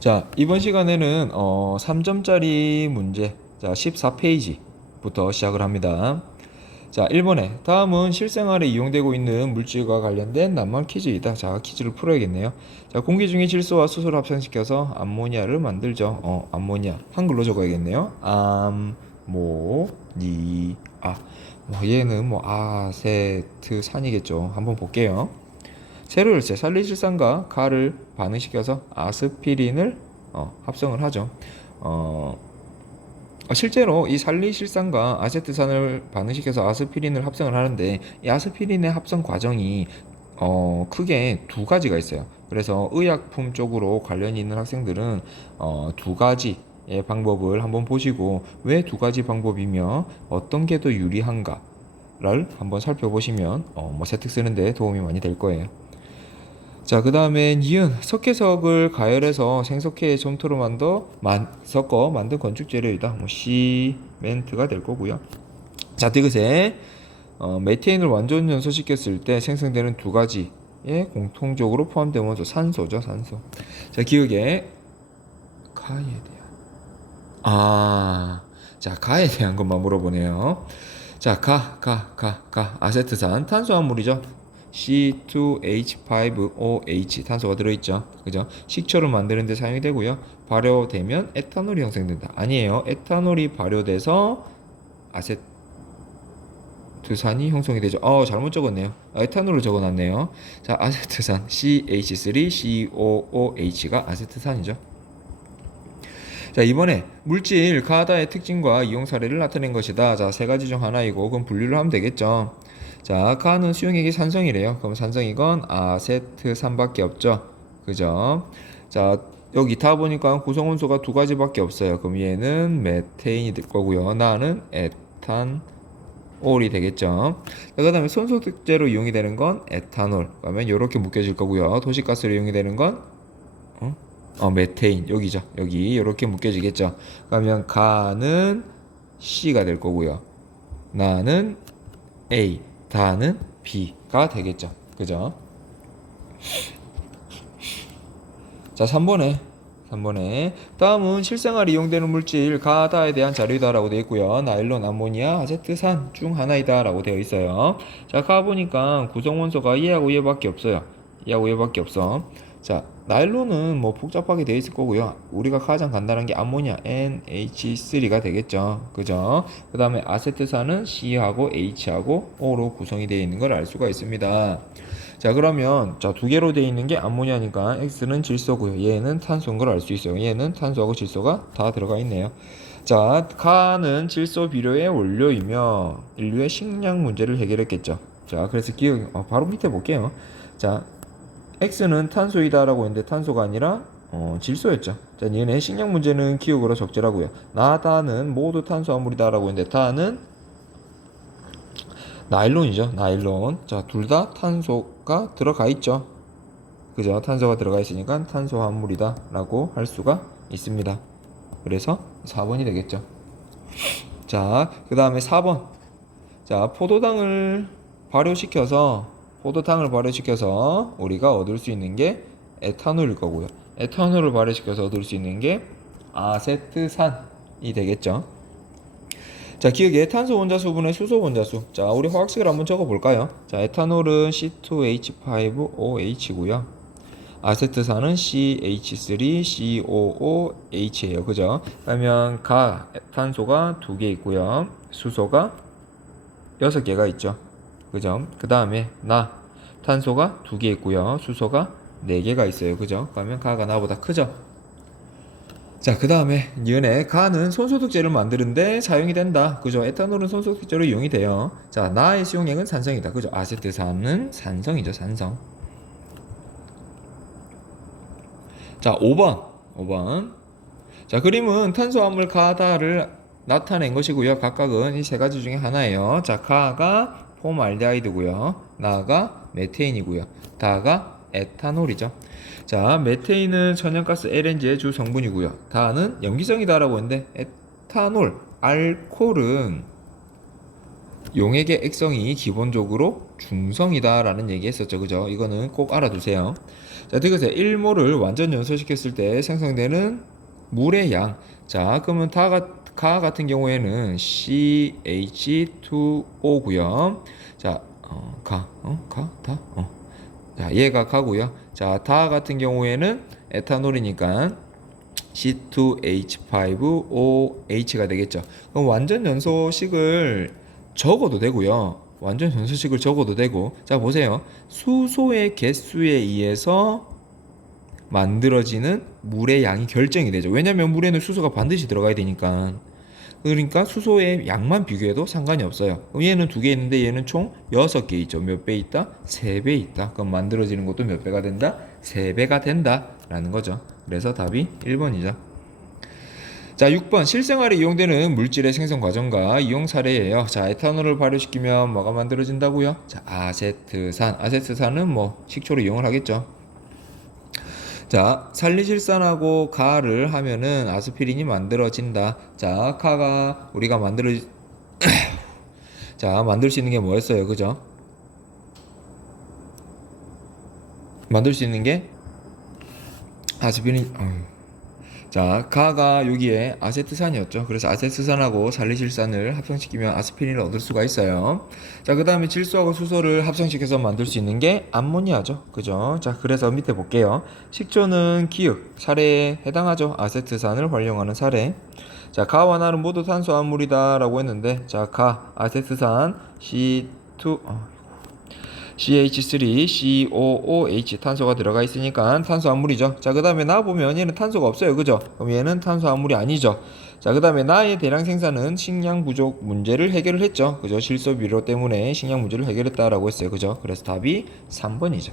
자, 이번 시간에는 3점짜리 문제, 자, 14페이지부터 시작을 합니다. 자, 1번에 다음은 실생활에 이용되고 있는 물질과 관련된 낱말 퀴즈이다. 자, 퀴즈를 풀어야겠네요. 자, 공기 중에 질소와 수소를 합성시켜서 암모니아를 만들죠. 암모니아. 한글로 적어야겠네요. 암모니아. 얘는 아세트산이겠죠. 한번 볼게요. 세로 열쇠 살리실산과 가를 반응시켜서 아스피린을 합성을 하죠. 실제로 이 살리실산과 아세트산을 반응시켜서 아스피린을 합성을 하는데 이 아스피린의 합성 과정이 크게 두 가지가 있어요. 그래서 의약품 쪽으로 관련이 있는 학생들은 두 가지의 방법을 한번 보시고 왜 두 가지 방법이며 어떤 게 더 유리한가를 한번 살펴보시면 세특 쓰는데 도움이 많이 될 거예요. 자, 그 다음에 니은 석회석을 가열해서 생석회의 점토로 섞어 만든 건축 재료이다. 시멘트가 될 거고요. 자, 디귿에 메테인을 완전 연소시켰을 때 생성되는 두 가지에 공통적으로 포함된 원소 산소죠, 산소. 자, 기억에 가에 대한 자, 가에 대한 것만 물어보네요. 자, 아세트산 탄수화물이죠. C2H5OH 탄소가 들어있죠. 그죠? 식초를 만드는 데 사용이 되고요. 발효되면 에탄올이 형성된다. 아니에요. 에탄올이 발효돼서 아세트산이 형성이 되죠. 잘못 적었네요. 에탄올을 적어놨네요. 자, 아세트산 CH3COOH가 아세트산이죠. 자, 이번에 물질 가다의 특징과 이용 사례를 나타낸 것이다. 자, 세 가지 중 하나이고 그럼 분류를 하면 되겠죠. 자, 가는 수용액이 산성이래요. 그럼 산성이건 아세트산밖에 없죠. 그죠? 자, 여기 다 보니까 구성원소가 두 가지밖에 없어요. 그럼 얘는 메테인이 될 거고요. 나는 에탄올이 되겠죠. 그 다음에 손소독제로 이용이 되는 건 에탄올. 그러면 이렇게 묶여질 거고요. 도시가스로 이용이 되는 건 메테인 여기죠. 여기 이렇게 묶여지겠죠. 그러면 가는 C가 될 거고요. 나는 A, 다는 B가 되겠죠. 그죠? 자, 3번에 다음은 실생활에 이용되는 물질 가다에 대한 자료다라고 되어 있고요. 나일론, 암모니아, 아세트산 중 하나이다라고 되어 있어요. 자, 가 보니까 구성원소가 얘하고 얘밖에 없어요. 얘하고 얘밖에 없어. 자, 나일론은 뭐 복잡하게 되어 있을 거고요. 우리가 가장 간단한 게 암모니아 NH3가 되겠죠. 그죠? 그 다음에 아세트산은 C하고 H하고 O로 구성이 되어 있는 걸 알 수가 있습니다. 자, 그러면 두 개로 되어 있는 게 암모니아니까 X는 질소고요. 얘는 탄소인 걸 알 수 있어요. 얘는 탄소하고 질소가 다 들어가 있네요. 자, 가는 질소 비료의 원료이며 인류의 식량 문제를 해결했겠죠. 자, 그래서 바로 밑에 볼게요. 자, X는 탄소이다라고 했는데 탄소가 아니라 질소였죠. 자, 얘네 식량 문제는 기억으로 적절하고요. 나다는 모두 탄수화물이다라고 했는데 다는 나일론이죠. 나일론. 자, 둘 다 탄소가 들어가 있죠. 그죠? 탄소가 들어가 있으니까 탄소화물이다라고 할 수가 있습니다. 그래서 4번이 되겠죠. 자, 그 다음에 4번. 자, 포도당을 발효시켜서 우리가 얻을 수 있는 게 에탄올일 거고요. 에탄올을 발효시켜서 얻을 수 있는 게 아세트산이 되겠죠. 자, 기억에 탄소 원자수분의 수소 원자수. 자, 우리 화학식을 한번 적어 볼까요? 자, 에탄올은 C2H5OH고요. 아세트산은 CH3COOH예요. 그죠? 그러면 탄소가 2개 있고요. 수소가 6개가 있죠. 그죠? 그 다음에 탄소가 2개 있고요. 수소가 4개가 있어요. 그죠? 그러면 가가 나보다 크죠? 자, 그 다음에 니은에 가는 손소독제를 만드는데 사용이 된다. 그죠? 에탄올은 손소독제로 이용이 돼요. 자, 나의 수용액은 산성이다. 그죠? 아세트산은 산성이죠. 산성. 자, 5번. 자, 그림은 탄수화물 가다를 나타낸 것이고요. 각각은 이 세 가지 중에 하나예요. 자, 가가 폼알데하이드고요. 나가 메테인이고요. 다가 에탄올이죠. 자, 메테인은 천연가스 LNG의 주 성분이고요. 다는 염기성이다라고 했는데 에탄올, 알코올은 용액의 액성이 기본적으로 중성이다라는 얘기 했었죠. 그죠? 이거는 꼭 알아두세요. 자, 디귿에 1몰을 완전 연소시켰을 때 생성되는 물의 양. 자, 그러면 가 같은 경우에는 CH2O고요. 자, 자, 얘가 가고요. 자, 다 같은 경우에는 에탄올이니까 C2H5OH가 되겠죠. 그럼 완전 연소식을 적어도 되고요. 완전 연소식을 적어도 되고. 자, 보세요. 수소의 개수에 의해서 만들어지는 물의 양이 결정이 되죠. 왜냐면 물에는 수소가 반드시 들어가야 되니까. 그러니까 수소의 양만 비교해도 상관이 없어요. 그럼 얘는 2개 있는데 얘는 총 6개 있죠. 몇 배 있다? 3배 있다. 그럼 만들어지는 것도 몇 배가 된다? 3배가 된다 라는 거죠. 그래서 답이 1번이죠. 자, 6번 실생활에 이용되는 물질의 생성 과정과 이용 사례예요. 자, 에탄올을 발효시키면 뭐가 만들어진다고요? 자, 아세트산. 아세트산은 뭐 식초로 이용을 하겠죠. 자, 살리실산하고 가를 하면은 아스피린이 만들어진다. 자, 가가 우리가 자, 만들 수 있는 게 뭐였어요? 그죠? 만들 수 있는 게 아스피린. 자, 가가 여기에 아세트산이었죠. 그래서 아세트산하고 살리실산을 합성시키면 아스피린을 얻을 수가 있어요. 자, 그 다음에 질소하고 수소를 합성시켜서 만들 수 있는 게 암모니아죠. 그죠? 자, 그래서 밑에 볼게요. 식초는 기역, 사례에 해당하죠. 아세트산을 활용하는 사례. 자, 가와 나는 모두 탄수화물이다 라고 했는데, 자, 가, 아세트산, CH3COOH 탄소가 들어가 있으니까 탄수화물이죠. 자, 그 다음에 나 보면 얘는 탄소가 없어요. 그죠? 그럼 얘는 탄수화물이 아니죠. 자, 그 다음에 나의 대량 생산은 식량 부족 문제를 해결을 했죠. 그죠? 질소 비료 때문에 식량 문제를 해결했다라고 했어요. 그죠? 그래서 답이 3번이죠.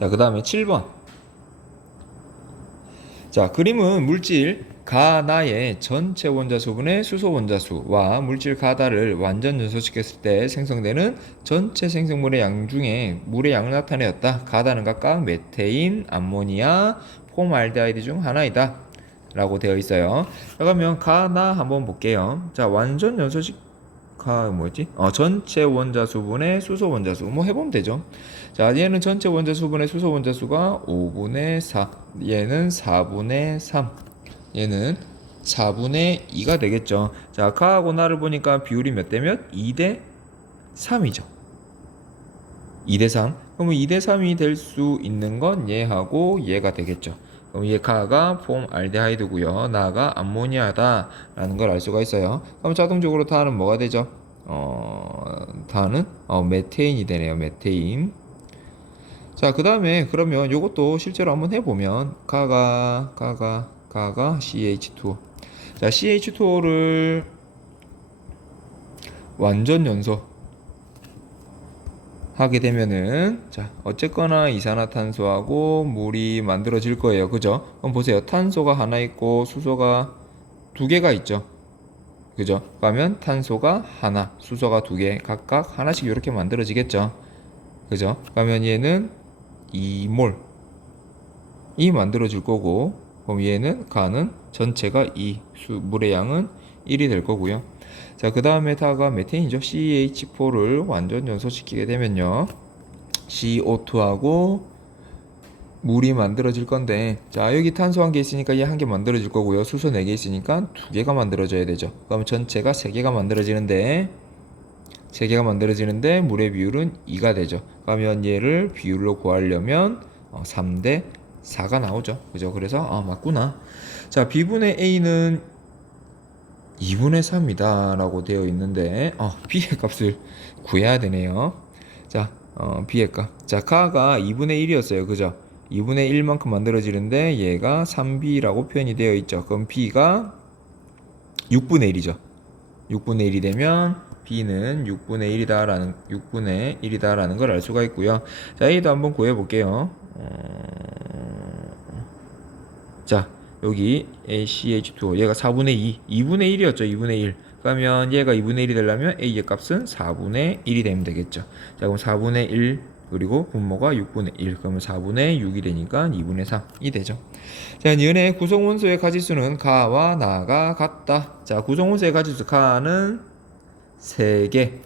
자, 그 다음에 7번. 자, 그림은 물질 가나의 전체 원자수분의 수소 원자수와 물질 가다를 완전 연소시켰을 때 생성되는 전체 생성물의 양 중에 물의 양을 나타내었다. 가다는 각각 메테인, 암모니아, 폼알데하이드 중 하나이다 라고 되어 있어요. 그러면 가나 한번 볼게요. 자, 완전 연소식 뭐였지? 전체 원자수분의 수소 원자수 뭐 해보면 되죠. 자, 얘는 전체 원자수분의 수소 원자수가 5분의 4, 얘는 4분의 3, 얘는 4분의 2가 되겠죠. 자, 가하고 나를 보니까 비율이 몇 대 몇? 2대 3이죠. 2대 3. 그러면 2대 3이 될 수 있는 건 얘하고 얘가 되겠죠. 그럼 얘 가가 폼알데하이드고요. 나가 암모니아다라는 걸 알 수가 있어요. 그럼 자동적으로 다는 뭐가 되죠? 다는 메테인이 되네요. 메테인. 자, 그 다음에 그러면 요것도 실제로 한번 해보면 가가 CH2O. 자, CH2O를 완전 연소 하게 되면은 자, 어쨌거나 이산화탄소하고 물이 만들어질 거예요. 그죠? 그럼 보세요. 탄소가 하나 있고 수소가 2개가 있죠. 그죠? 그러면 탄소가 하나, 수소가 2개, 각각 하나씩 이렇게 만들어지겠죠. 그죠? 그러면 얘는 2몰 이 만들어질 거고, 그럼 얘는 가는 전체가 2, 물의 양은 1이 될 거고요. 자, 그 다음에 다가 메테인이죠. CH4를 완전 연소시키게 되면요, CO2하고 물이 만들어질 건데, 자, 여기 탄소 1개 있으니까 얘 1개 만들어질 거고요. 수소 4개 있으니까 2개가 만들어져야 되죠. 그럼 전체가 3개가 만들어지는데, 3개가 만들어지는데 물의 비율은 2가 되죠. 그러면 얘를 비율로 구하려면 3대 4가 나오죠. 그죠? 그래서 맞구나. 자, B분의 A는 2분의 3이다 라고 되어 있는데 B의 값을 구해야 되네요. 자, B의 값. 자, 가가 2분의 1이었어요. 그죠? 2분의 1만큼 만들어지는데 얘가 3B라고 표현이 되어 있죠. 그럼 B가 6분의 1이죠. 6분의 1이 되면 B는 6분의 1이다라는 걸 알 수가 있고요. 자, A도 한번 구해 볼게요. 자, 여기 ACH2O 얘가 4분의 2, 2분의 1이었죠. 2분의 1. 그러면 얘가 2분의 1이 되려면 A의 값은 4분의 1이 되면 되겠죠. 자, 그럼 4분의 1 그리고 분모가 6분의 1. 그러면 4분의 6이 되니까 2분의 3이 되죠. 자, 니은의 구성원소의 가지수는 가와 나가 같다. 자, 구성원소의 가지수 가는 3개,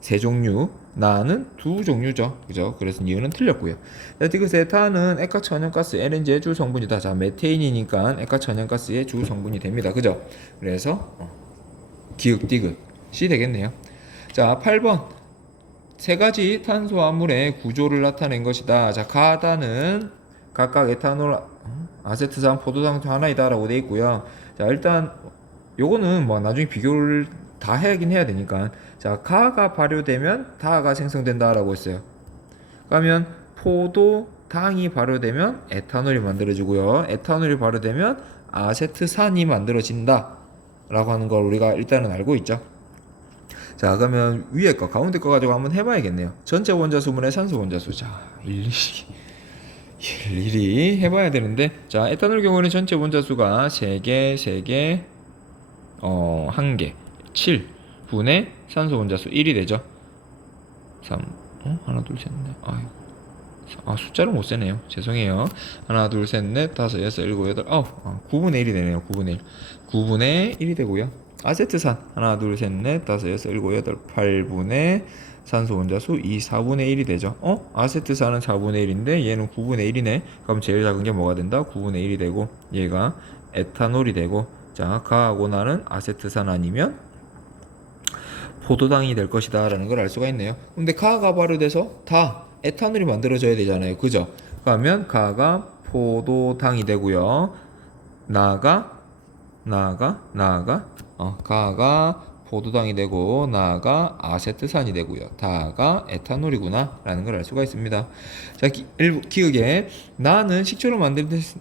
3종류, 나는 2종류죠. 그죠? 그래서 니은은 틀렸고요. 자, 디귿에탄은 액화천연가스 LNG의 주 성분이다. 자, 메테인이니까 액화천연가스의 주 성분이 됩니다. 그죠? 그래서 기역 디귿이 되겠네요. 자, 8번. 세 가지 탄소화물의 구조를 나타낸 것이다. 자, 가다는 각각 에탄올, 아세트산, 포도당 중 하나이다라고 돼 있고요. 자, 일단 요거는 뭐 나중에 비교를 다 해야긴 해야 되니까. 자, 가가 발효되면 다가 생성된다라고 했어요. 그러면 포도당이 발효되면 에탄올이 만들어지고요. 에탄올이 발효되면 아세트산이 만들어진다 라고 하는 걸 우리가 일단은 알고 있죠. 자, 그러면 위에 거 가운데 거 가지고 한번 해봐야겠네요. 전체 원자수분의 산소 원자수. 자, 일일이 해봐야 되는데, 자, 에탄올 경우는 전체 원자수가 3개, 3개, 1개, 7분의 산소 원자수 1이 되죠. 3, 하나, 둘, 셋, 넷, 숫자를 못 세네요. 죄송해요. 하나, 둘, 셋, 넷, 다섯, 여섯, 일곱, 여덟, 9분의 1이 되네요. 9분의 1. 9분의 1이 되고요. 아세트산 하나, 둘, 셋, 넷, 다섯, 여섯, 일곱, 여덟, 8분의 산소 원자수 4분의 1이 되죠. 아세트산은 4분의 1인데 얘는 9분의 1이네. 그럼 제일 작은 게 뭐가 된다? 9분의 1이 되고 얘가 에탄올이 되고, 자, 가하고 나는 아세트산 아니면 포도당이 될 것이다 라는 걸 알 수가 있네요. 근데 가가 발효돼서 다 에탄올이 만들어져야 되잖아요. 그죠? 그러면 가가 포도당이 되고요. 가가 포도당이 되고 나가 아세트산이 되고요. 다가 에탄올이구나 라는 걸 알 수가 있습니다. 자, 기억에 나는 식초를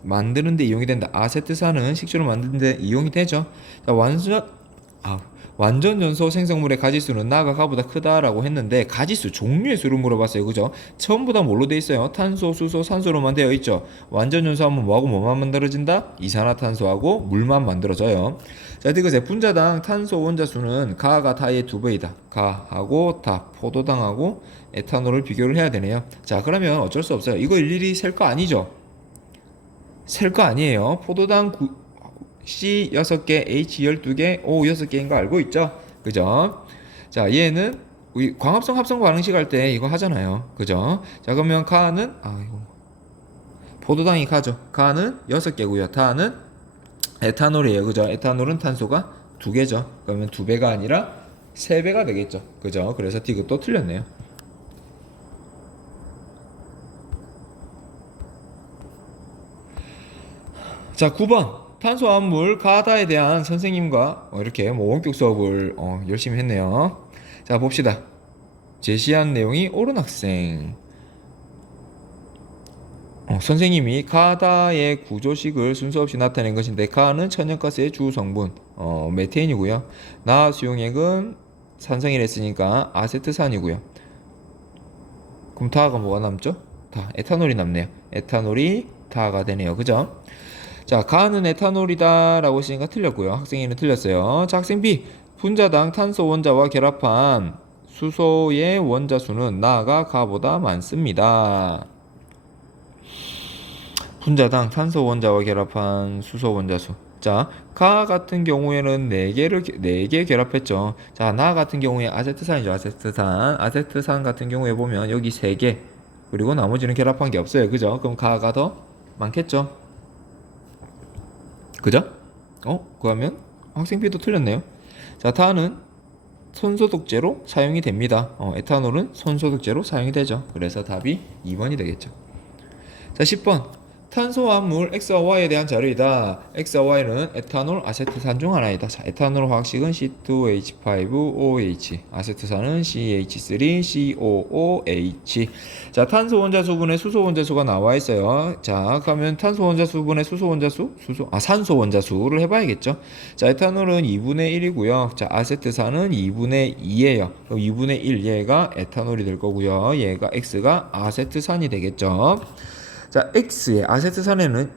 만드는데 이용이 된다. 아세트산은 식초를 만드는데 이용이 되죠. 자, 완전 연소 생성물의 가지수는 나가 가보다 크다라고 했는데 가지수 종류의 수를 물어봤어요. 그죠? 전부 다 뭘로 돼 있어요? 탄소, 수소, 산소로만 되어 있죠. 완전 연소하면 뭐하고 뭐만 만들어진다? 이산화탄소하고 물만 만들어져요. 자, 그래서 분자당 탄소 원자수는 가가 다의 2배이다. 가하고 다, 포도당하고 에탄올을 비교를 해야 되네요. 자, 그러면 어쩔 수 없어요. 이거 일일이 셀 거 아니죠? 셀 거 아니에요. 포도당 C 6개, H 12개, O 6개인 거 알고 있죠? 그죠? 자, 얘는 우리 광합성 합성 반응식 할 때 이거 하잖아요. 그죠? 자, 그러면 가는 포도당이 가죠. 가는 6개고요. 다는 에탄올이에요. 그죠? 에탄올은 탄소가 2개죠. 그러면 2배가 아니라 3배가 되겠죠. 그죠? 그래서 디귿도 틀렸네요. 자, 9번. 탄소화물 가다에 대한 선생님과 이렇게 원격 수업을 열심히 했네요. 자, 봅시다. 제시한 내용이 옳은 학생. 선생님이 가다의 구조식을 순서 없이 나타낸 것인데 가는 천연가스의 주 성분 메테인이고요. 나 수용액은 산성이라 했으니까 아세트산이고요. 그럼 다가 뭐가 남죠? 다 에탄올이 남네요. 에탄올이 다가 되네요. 그죠? 자, 가는 에탄올이다 라고 했으니까 틀렸고요. 학생이는 틀렸어요. 자, 학생 B. 분자당 탄소 원자와 결합한 수소의 원자수는 나가 가보다 많습니다. 분자당 탄소 원자와 결합한 수소 원자수. 자, 가 같은 경우에는 4개 결합했죠. 자, 나 같은 경우에 아세트산이죠. 아세트산 같은 경우에 보면 여기 3개. 그리고 나머지는 결합한 게 없어요. 그죠? 그럼 가가 더 많겠죠? 그죠? 그러면 학생 B도 틀렸네요. 자, 다는 손소독제로 사용이 됩니다. 에탄올은 손소독제로 사용이 되죠. 그래서 답이 2번이 되겠죠. 자, 10번. 탄소화물 X와 Y에 대한 자료이다. X와 Y는 에탄올, 아세트산 중 하나이다. 자, 에탄올 화학식은 C2H5OH, 아세트산은 CH3COOH. 자, 탄소 원자수분의 수소 원자수가 나와 있어요. 자, 그러면 탄소 원자수분의 산소 원자수를 해봐야겠죠. 자, 에탄올은 2분의 1이고요. 자, 아세트산은 2분의 2예요. 그럼 2분의 1 얘가 에탄올이 될 거고요. 얘가 X가 아세트산이 되겠죠. 자, X의 아세트산에는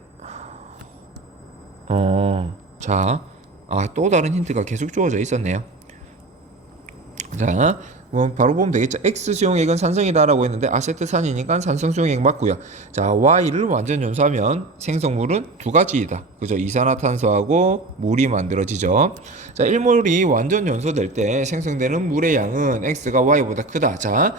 또 다른 힌트가 계속 주어져 있었네요. 자, 그럼 바로 보면 되겠죠. X 수용액은 산성이다라고 했는데 아세트산이니까 산성 수용액 맞고요. 자, Y를 완전 연소하면 생성물은 두 가지이다. 그죠? 이산화탄소하고 물이 만들어지죠. 자, 1몰이 완전 연소될 때 생성되는 물의 양은 X가 Y보다 크다. 자,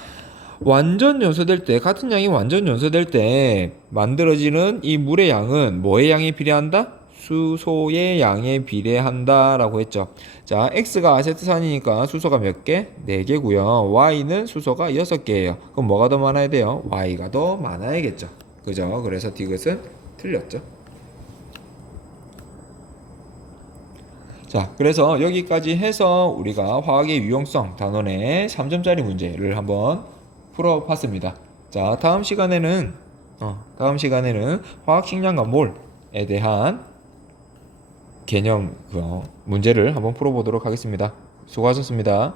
완전 연소될 때, 같은 양이 완전 연소될 때 만들어지는 이 물의 양은 뭐의 양에 비례한다? 수소의 양에 비례한다라고 했죠. 자, X가 아세트산이니까 수소가 몇 개? 4개고요. Y는 수소가 6개예요. 그럼 뭐가 더 많아야 돼요? Y가 더 많아야겠죠. 그죠? 그래서 디귿은 틀렸죠. 자, 그래서 여기까지 해서 우리가 화학의 유용성 단원의 3점짜리 문제를 한번 풀어봤습니다. 자, 다음 시간에는 화학 식량과 몰에 대한 개념 문제를 한번 풀어보도록 하겠습니다. 수고하셨습니다.